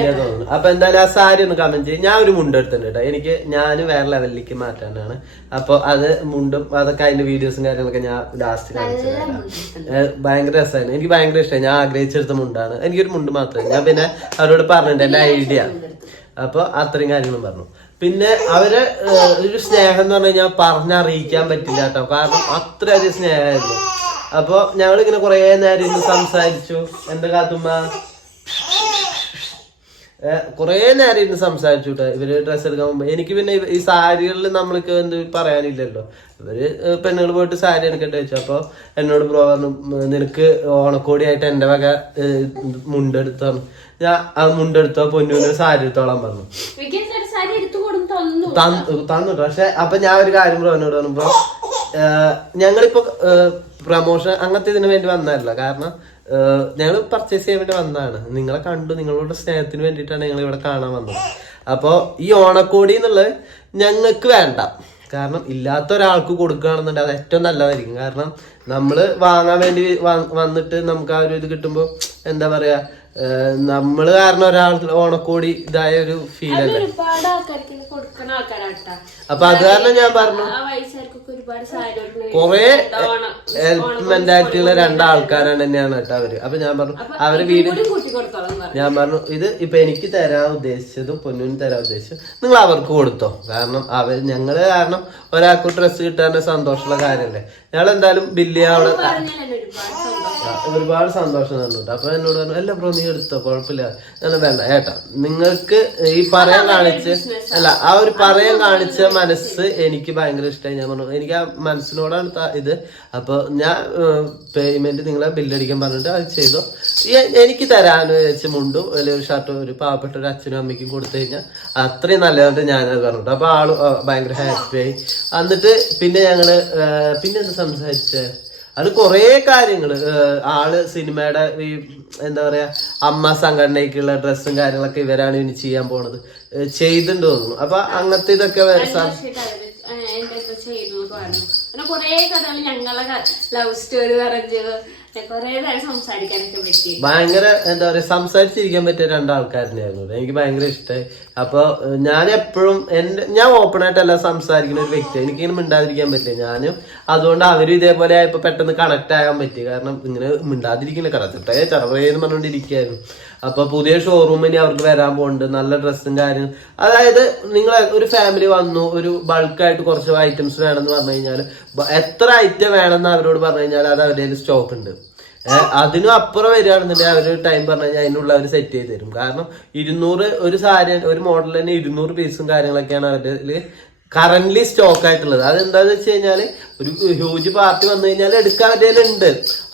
Speaker 1: അപ്പൊ എന്തായാലും ആ സാരി ഒന്ന് കമന്റ് ഞാൻ ഒരു മുണ്ട് എടുത്തിട്ടുണ്ട് കേട്ടോ. എനിക്ക് ഞാൻ വേറെ ലെവലിലേക്ക് മാറ്റാനാണ്. അപ്പൊ അത് മുണ്ടും അതൊക്കെ അതിന്റെ വീഡിയോസും കാര്യങ്ങളൊക്കെ ഞാൻ ലാസ്റ്റ് ഭയങ്കര രസമായിരുന്നു എനിക്ക് ഭയങ്കര ഇഷ്ടമായി ഞാൻ ആഗ്രഹിച്ചെടുത്ത മുണ്ടാണ്. എനിക്കൊരു മുണ്ട് മാത്രമേ ഞാൻ പിന്നെ അവരോട് പറഞ്ഞിട്ടുണ്ട് എന്റെ ഐഡിയ അപ്പൊ അത്രയും കാര്യങ്ങളും പറഞ്ഞു. പിന്നെ അവർ ഒരു സ്നേഹം എന്ന് പറഞ്ഞു കഴിഞ്ഞാൽ പറഞ്ഞറിയിക്കാൻ പറ്റില്ല കേട്ടോ. കാരണം അത്രയധികം സ്നേഹമായിരുന്നു. അപ്പൊ ഞങ്ങൾ ഇങ്ങനെ കുറെ നേരം ഇരുന്ന് സംസാരിച്ചു. എന്റെ കാത്തുമ്മ? കുറെ നേരം ഇരുന്ന് സംസാരിച്ചു കേട്ടോ. ഇവർ ഡ്രസ്സ് എടുക്കാൻ പോകുമ്പോ. എനിക്ക് പിന്നെ ഈ സാരികളിൽ നമ്മൾക്ക് എന്ത് പറയാനില്ലല്ലോ. ഇവർ പെണ്ണുങ്ങൾ പോയിട്ട് സാരി എടുക്കട്ടെ വെച്ചു. അപ്പൊ എന്നോട് ബ്രോ പറഞ്ഞു "ഉം, നിനക്ക് ഓണക്കോടിയായിട്ട് എന്റെ വക മുണ്ടെടുത്തു ആ മുണ്ടെടുത്തോ പൊന്നൂന് സാരി എടുത്തോളാൻ പറഞ്ഞു.
Speaker 5: തന്നു?
Speaker 1: പക്ഷെ അപ്പൊ ഞാൻ ഒരു കാര്യം പറഞ്ഞോട് പറഞ്ഞപ്പോ ഞങ്ങളിപ്പോ പ്രമോഷൻ അങ്ങനത്തെ ഇതിനു വേണ്ടി വന്നതല്ല. കാരണം ഞങ്ങൾ പർച്ചേസ് ചെയ്യാൻ വേണ്ടി വന്നതാണ്. നിങ്ങളെ കണ്ടു നിങ്ങളുടെ സ്നേഹത്തിന് വേണ്ടിയിട്ടാണ് ഞങ്ങൾ ഇവിടെ കാണാൻ വന്നത്. അപ്പോ ഈ ഓണക്കോടി എന്നുള്ളത് ഞങ്ങൾക്ക് വേണ്ട. കാരണം ഇല്ലാത്ത ഒരാൾക്ക് കൊടുക്കുകയാണെന്നുണ്ടെങ്കിൽ അത് ഏറ്റവും നല്ലതായിരിക്കും. കാരണം നമ്മൾ വാങ്ങാൻ വേണ്ടി വന്നിട്ട് നമുക്ക് ആ ഒരു ഇത് കിട്ടുമ്പോൾ എന്താ പറയാ നമ്മൾ കാരണം ഒരാൾക്ക് ഓണക്കോടി ഇതായ ഒരു ഫീൽ അല്ലേ?
Speaker 5: ഒരുപാട് ആൾക്കാർക്ക് ഇത് കൊടുക്കുന്ന ആൾക്കാരാട്ടാ.
Speaker 1: അപ്പൊ അത് കാരണം ഞാൻ പറഞ്ഞു. കൊറേ ഹെൽപ്പ് മെന്റാലിറ്റിയുള്ള രണ്ടാൾക്കാരാണ് തന്നെയാണ് കേട്ടോ അവർ. അപ്പൊ ഞാൻ പറഞ്ഞു അവർ വീട് ഞാൻ പറഞ്ഞു ഇത് ഇപ്പൊ എനിക്ക് തരാൻ ഉദ്ദേശിച്ചതും പൊന്നുവിന് തരാൻ ഉദ്ദേശിച്ചത് നിങ്ങൾ അവർക്ക് കൊടുത്തോ. കാരണം അവർ ഞങ്ങൾ കാരണം ഒരാൾക്ക് ഡ്രസ്സ് കിട്ടാൻ സന്തോഷമുള്ള കാര്യമല്ലേ. ഞങ്ങൾ എന്തായാലും ബില്ല് അവിടെ
Speaker 5: ഒരുപാട് സന്തോഷം
Speaker 1: തന്നിട്ട് അപ്പൊ എന്നോട് പറഞ്ഞു അല്ല ബ്രോ നീ എടുത്തോ? കുഴപ്പമില്ല. ഞാൻ വേണ്ട ഏട്ടാ നിങ്ങൾക്ക് ഈ പറയാൻ കാണിച്ച് അല്ല ആ ഒരു പറയാൻ കാണിച്ച മനസ്സ് എനിക്ക് ഭയങ്കര ഇഷ്ടമായി ഞാൻ പറഞ്ഞു എനിക്ക് ആ മനസ്സിനോടാണ് ഇത്. അപ്പൊ ഞാൻ പേയ്മെന്റ് നിങ്ങളെ ബില്ലടിക്കാൻ പറഞ്ഞിട്ട് അത് ചെയ്തോ. എനിക്ക് തരാൻ വെച്ച് മുണ്ടും അല്ലെങ്കിൽ ഒരു ഷർട്ടും ഒരു പാവപ്പെട്ട ഒരു അച്ഛനും അമ്മയ്ക്കും കൊടുത്തു കഴിഞ്ഞാൽ അത്രയും നല്ലതായിട്ട് ഞാനത് പറഞ്ഞിട്ട്. അപ്പൊ ആൾ ഭയങ്കര ഹാപ്പി ആയി. എന്നിട്ട് പിന്നെ ഞങ്ങൾ ആ, പിന്നെ എന്താ സംസാരിച്ചേ? അത് കുറേ കാര്യങ്ങൾ ആൾ സിനിമയുടെ ഈ എന്താ പറയാ അമ്മ സംഘടനയ്ക്കുള്ള ഡ്രസ്സും കാര്യങ്ങളൊക്കെ ഇവരാണ് ഇനി ചെയ്യാൻ പോണത്. ചെയ്തിട്ടുണ്ട് തോന്നുന്നു. അപ്പൊ അങ്ങനത്തെ ഇതൊക്കെ
Speaker 5: ചെയ്തു കൊറേ കഥകൾ ഞങ്ങളെ ലവ് സ്റ്റോറി പറഞ്ഞു
Speaker 1: ഭയങ്കര എന്താ പറയാ സംസാരിച്ചിരിക്കാൻ പറ്റിയ രണ്ടാൾക്കാരനെയായിരുന്നു. എനിക്ക് ഭയങ്കര ഇഷ്ടമായി അപ്പൊ ഞാൻ എപ്പോഴും എന്റെ ഞാൻ ഓപ്പൺ ആയിട്ടല്ല സംസാരിക്കുന്ന ഒരു വ്യക്തി. എനിക്കിങ്ങനെ മിണ്ടാതിരിക്കാൻ പറ്റില്ല. ഞാനും അതുകൊണ്ട് അവരും ഇതേപോലെ ആയപ്പോ പെട്ടെന്ന് കണക്ട് ആകാൻ പറ്റി. കാരണം ഇങ്ങനെ മിണ്ടാതിരിക്കില്ല കറക്റ്റ് ചെറവേന്ന് പറഞ്ഞുകൊണ്ടിരിക്കുകയായിരുന്നു അപ്പൊ പുതിയ ഷോറൂമിന് അവർക്ക് വരാൻ പോകുന്നുണ്ട് നല്ല ഡ്രസ്സും കാര്യം അതായത് നിങ്ങൾ ഒരു ഫാമിലി വന്നു ഒരു ബൾക്കായിട്ട് കുറച്ച് ഐറ്റംസ് വേണമെന്ന് പറഞ്ഞു കഴിഞ്ഞാൽ എത്ര ഐറ്റം വേണമെന്ന് അവരോട് പറഞ്ഞു കഴിഞ്ഞാൽ അത് അവരുടെ സ്റ്റോക്ക് ഉണ്ട്. അതിനും അപ്പുറം വരികയാണെന്നുണ്ടെങ്കിൽ അവർ ടൈം പറഞ്ഞു കഴിഞ്ഞാൽ അതിനുള്ള അവർ സെറ്റ് ചെയ്ത് തരും. കാരണം ഇരുന്നൂറ് ഒരു സാരി ഒരു മോഡൽ തന്നെ ഇരുന്നൂറ് പീസും കാര്യങ്ങളൊക്കെയാണ് അവരുടെ കറന്റ് സ്റ്റോക്ക് ആയിട്ടുള്ളത്. അതെന്താന്ന് വെച്ച് കഴിഞ്ഞാൽ ഒരു ഹ്യൂജ് പാർട്ടി വന്നു കഴിഞ്ഞാൽ എടുക്കാൻ ഉണ്ട്.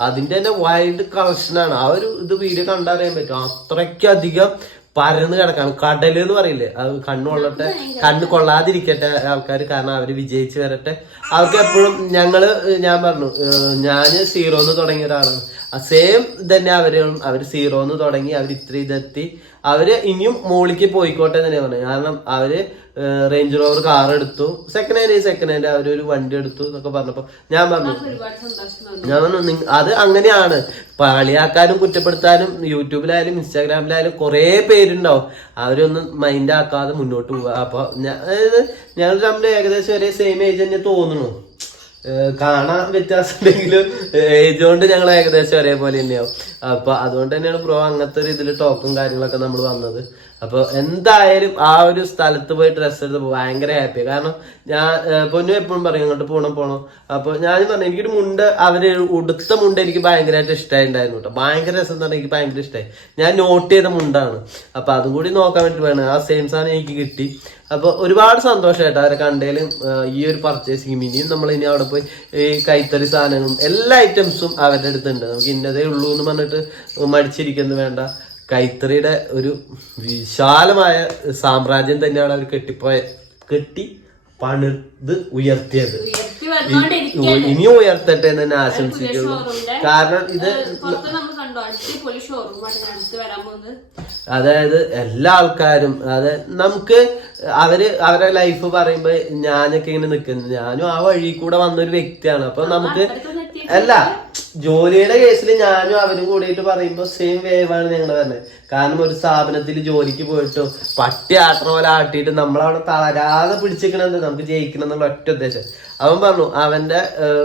Speaker 1: അതിന്റെ തന്നെ വൈൽഡ് കളക്ഷനാണ് ആ ഒരു ഇത് വീഡിയോ കണ്ടറിയാൻ പറ്റും. അത്രയ്ക്കധികം പരന്ന് കിടക്കാണ്. കടൽ എന്ന് പറയില്ലേ? അത് കണ്ണു കൊള്ളട്ടെ. കണ്ണ് കൊള്ളാതിരിക്കട്ടെ ആൾക്കാർ കാരണം അവർ വിജയിച്ച് വരട്ടെ. അവർക്ക് എപ്പോഴും ഞങ്ങൾ ഞാൻ പറഞ്ഞു ഞാൻ സീറോന്ന് തുടങ്ങിയ ഒരാളാണ്. സെയിം തന്നെ അവർ അവർ സീറോന്ന് തുടങ്ങി അവർ ഇത്ര ഇതെത്തി. അവർ ഇനിയും മോളിക്ക് പോയിക്കോട്ടെ തന്നെ പറഞ്ഞു കാരണം അവർ റേഞ്ച് റോവർ കാർ എടുത്തു. സെക്കൻഡ് ഹാൻഡ് സെക്കൻഡ് ഹാൻഡ് അവരൊരു വണ്ടി എടുത്തു എന്നൊക്കെ പറഞ്ഞപ്പോ ഞാൻ പറഞ്ഞു ഞാൻ പറഞ്ഞു അത് അങ്ങനെയാണ്. പാളിയാക്കാനും കുറ്റപ്പെടുത്താനും യൂട്യൂബിലായാലും ഇൻസ്റ്റാഗ്രാമിലായാലും കുറേ പേരുണ്ടാവും. അവരൊന്നും മൈൻഡ് ആക്കാതെ മുന്നോട്ട് പോവുക അപ്പൊ ഞാൻ അതായത് ഞങ്ങൾ തമ്മിൽ ഏകദേശം ഒരേ സെയിം ഏജ് തന്നെ തോന്നുന്നു. കാണാൻ വ്യത്യാസമുണ്ടെങ്കിലും ഏജ് കൊണ്ട് ഞങ്ങൾ ഏകദേശം ഒരേപോലെ തന്നെയാവും. അപ്പൊ അതുകൊണ്ട് തന്നെയാണ് പ്രോ അങ്ങനത്തെ ഒരു ഇതിൽ ടോക്കും കാര്യങ്ങളൊക്കെ നമ്മൾ വന്നത്. അപ്പൊ എന്തായാലും ആ ഒരു സ്ഥലത്ത് പോയി ഡ്രസ്സ് എടുത്തപ്പോൾ ഭയങ്കര ഹാപ്പി കാരണം ഞാൻ പൊന്നു എപ്പോഴും പറയും അങ്ങോട്ട് പോണം പോണം. അപ്പൊ ഞാൻ പറഞ്ഞു എനിക്കൊരു മുണ്ട് അവർ ഉടുത്ത മുണ്ട് എനിക്ക് ഭയങ്കരമായിട്ട് ഇഷ്ടമായിട്ടുണ്ടായിരുന്നു കേട്ടോ ഭയങ്കര രസം പറഞ്ഞാൽ എനിക്ക് ഭയങ്കര ഇഷ്ടമായി ഞാൻ നോട്ട് ചെയ്ത മുണ്ടാണ്. അപ്പൊ അതും കൂടി നോക്കാൻ വേണ്ടി വേണം. ആ സെയിം സാധനം എനിക്ക് കിട്ടി. അപ്പൊ ഒരുപാട് സന്തോഷമായിട്ട് അവരെ കണ്ടേലും ഈ ഒരു പർച്ചേസിങ് ഇനിയും നമ്മൾ ഇനി അവിടെ പോയി ഈ കൈത്തറി സാധനങ്ങളും എല്ലാ ഐറ്റംസും അവരുടെ അടുത്തുണ്ട്. നമുക്ക് ഇന്നതേ ഉള്ളൂ എന്ന് പറഞ്ഞിട്ട് മടിച്ചിരിക്കുന്നത് വേണ്ട. കൈത്തറിയുടെ ഒരു വിശാലമായ സാമ്രാജ്യം തന്നെയാണ് അവർ കെട്ടിപ്പോയ കെട്ടി പണിത് ഉയർത്തിയത്.
Speaker 5: ഉയർത്തി വന്നുകൊണ്ടിരിക്കുകയാണ്.
Speaker 1: ഇനി ഉയർത്തട്ടെ എന്ന് തന്നെ ആശംസിക്കുന്നു. കാരണം ഇത് അതായത് എല്ലാ ആൾക്കാരും അതായത് നമുക്ക് അവർ അവരുടെ ലൈഫ് പറയുമ്പോ ഞാനൊക്കെ ഇങ്ങനെ നിൽക്കുന്നത് ഞാനും ആ വഴി കൂടെ വന്നൊരു വ്യക്തിയാണ്. അപ്പൊ നമുക്ക് അല്ല ജോലിയുടെ കേസിൽ ഞാനും അവരും കൂടിയിട്ട് പറയുമ്പോ സെയിം വേവാണ് ഞങ്ങൾ പറഞ്ഞത്. കാരണം ഒരു സ്ഥാപനത്തിൽ ജോലിക്ക് പോയിട്ട് പട്ടി ആട്ടണ പോലെ ആട്ടിയിട്ട് നമ്മളവിടെ തളരാതെ പിടിച്ചിരിക്കണത് നമുക്ക് ജയിക്കണം എന്നുള്ള ഒറ്റ ഉദ്ദേശം. അവൻ പറഞ്ഞു അവന്റെ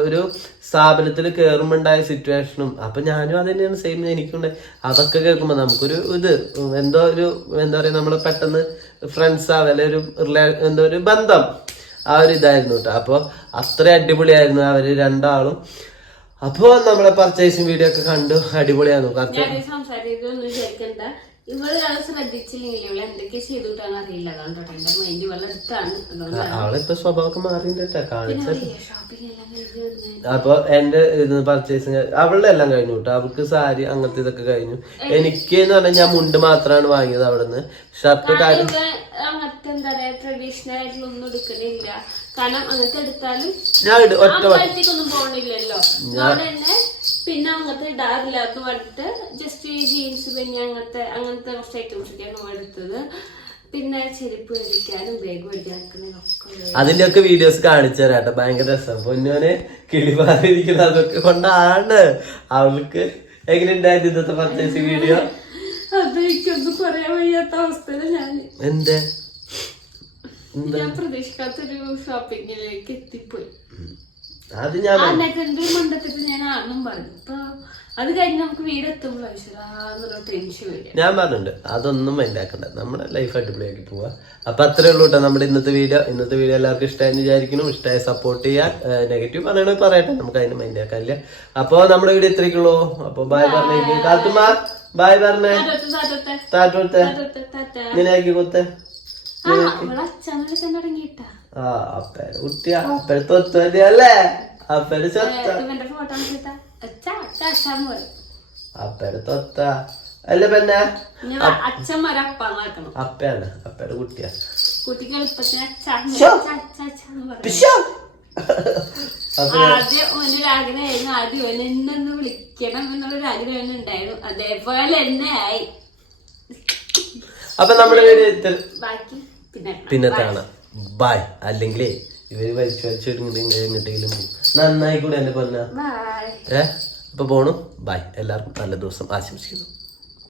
Speaker 1: ഒരു സ്ഥാപനത്തിൽ കയറുമ്പോണ്ടായ സിറ്റുവേഷനും അപ്പൊ ഞാനും അത് തന്നെയാണ് സെയിം എനിക്കുണ്ട്. അതൊക്കെ കേൾക്കുമ്പോ നമുക്കൊരു ഇത് എന്തോ ഒരു എന്താ പറയാ നമ്മൾ പെട്ടെന്ന് ഫ്രണ്ട്സ് ആവല്ലേ ഒരു റിലേ എന്തോ ഒരു ബന്ധം ആ ഒരു ഇതായിരുന്നു കേട്ടോ അപ്പൊ അത്ര അടിപൊളിയായിരുന്നു അവർ രണ്ടാളും. അപ്പോ നമ്മളെ പർച്ചേസിംഗ് വീഡിയോ ഒക്കെ കണ്ടു. അടിപൊളിയാണ് കറക്റ്റ്.
Speaker 5: ഇവൾ അത് ശ്രദ്ധിച്ചില്ലെങ്കിൽ ഇവൾ എന്തൊക്കെ ചെയ്തിട്ടാണ് അറിയില്ല. അതുകൊണ്ടോ എന്റെ മൈൻഡ് ഇവളുടെ അടുത്താണ്
Speaker 1: അവളിപ്പോ സ്വഭാവമൊക്കെ മാറിയിട്ടാ കാണിച്ചത് അപ്പൊ എന്റെ ഇത് പർച്ചേസിങ് അവളുടെ എല്ലാം കഴിഞ്ഞു കേട്ടോ അവൾക്ക് സാരി അങ്ങനത്തെ ഇതൊക്കെ കഴിഞ്ഞു. എനിക്ക് എന്ന് പറഞ്ഞാൽ ഞാൻ മുണ്ട് മാത്രമാണ് വാങ്ങിയത് അവിടെ നിന്ന് ഷർട്ട് കാര്യം
Speaker 5: അങ്ങനത്തെ എന്താ പറയാ ട്രഡീഷണൽ ആയിട്ടുള്ള ഒന്നും എടുക്കുന്നില്ല കാരണം അങ്ങനത്തെ എടുത്താലും
Speaker 1: ഞാൻ ഒറ്റ
Speaker 5: പോകണില്ലല്ലോ തന്നെ പിന്നെ അങ്ങനത്തെ ഇടാറില്ലാത്ത പറഞ്ഞിട്ട് ജസ്റ്റ് ഈ ജീൻസ് പിന്നെ അങ്ങനത്തെ അങ്ങനത്തെ കുറച്ച് ഐറ്റംസ് ഒക്കെയാണ് എടുത്തത്. പിന്നെ ചെരുപ്പ് മേടിക്കാനും ബാഗ് മേടിക്കാനൊക്കെ
Speaker 1: അതിന്റെ ഒക്കെ വീഡിയോസ് കാണിച്ചു തരാട്ടെ ഭയങ്കര രസം. പൊന്നോനെ കിളിമാറിയിരിക്കുന്നത് അതൊക്കെ കൊണ്ടാണ് അവൾക്ക് എങ്ങനെ ഉണ്ടായിരുന്നു ഇന്നത്തെ പർച്ചേസ് വീഡിയോ
Speaker 5: അത് എനിക്കൊന്നും പറയാൻ വയ്യാത്ത അവസ്ഥയിൽ ഞാൻ
Speaker 1: എന്തേ?
Speaker 5: ഞാൻ പ്രതീക്ഷിക്കാത്തൊരു ഷോപ്പിങ്ങിലേക്ക് എത്തിപ്പോയി.
Speaker 1: അത് ഞാൻ
Speaker 5: അത് കഴിഞ്ഞ് നമുക്ക്
Speaker 1: ഞാൻ പറഞ്ഞിട്ടുണ്ട് അതൊന്നും മൈൻഡാക്കണ്ട നമ്മുടെ ലൈഫ് അടിപൊളിയാക്കി പോവാ. അപ്പൊ അത്രേ ഉള്ളൂ കേട്ടോ നമ്മുടെ ഇന്നത്തെ വീഡിയോ ഇന്നത്തെ വീഡിയോ എല്ലാവർക്കും ഇഷ്ടമായെന്ന് വിചാരിക്കുന്നു. ഇഷ്ടമായ സപ്പോർട്ട് ചെയ്യാൻ നെഗറ്റീവ് പറയണമെങ്കിൽ പറയട്ടെ. നമുക്ക് അതിന് മൈൻഡ് ആക്കാനില്ല. അപ്പൊ നമ്മുടെ വീഡിയോ ഇത്രയ്ക്കുള്ളൂ. അപ്പൊ ബായ് പറഞ്ഞേക്ക് താത്തുമാ ബായ് പറഞ്ഞേ.
Speaker 5: താറ്റത്തെ,
Speaker 1: താറ്റോത്തെ
Speaker 5: താറ്റത്തെ, താറ്റ.
Speaker 1: ഇങ്ങനെ ആക്കി കൊത്തേ
Speaker 5: തുടങ്ങിയിട്ടാ.
Speaker 1: ആ അപ്പേടെ കുട്ടിയാ അപ്പഴത്തെ ഒത്തുവല്ലേ അല്ലേ അപ്പേടെ ചൊത്ത. അപ്പേടെ തൊത്ത. അല്ല
Speaker 5: അപ്പാന്നാക്കണം
Speaker 1: അപ്പയാണ് അപ്പേടെ കുട്ടിയാ.
Speaker 5: ആഗ്രഹമായിരുന്നു ആദ്യം എന്നെ വിളിക്കണം എന്നുള്ളൊരു ആഗ്രഹം ഉണ്ടായിരുന്നു. അതേപോലെ തന്നെ ആയി.
Speaker 1: അപ്പൊ നമ്മുടെ വീഡിയോ
Speaker 5: ബാക്കി പിന്നെ
Speaker 1: പിന്നെ കാണാം. ബൈ അല്ലെങ്കിൽ ഇവർ വലിച്ചു വലിച്ചിട്ട് എങ്ങോട്ടെങ്കിലും പോകും. നന്നായി കൂടെ എന്റെ പൊന്ന? ഏ? അപ്പൊ പോണു? ബൈ എല്ലാവർക്കും നല്ല ദിവസം ആശംസിക്കുന്നു.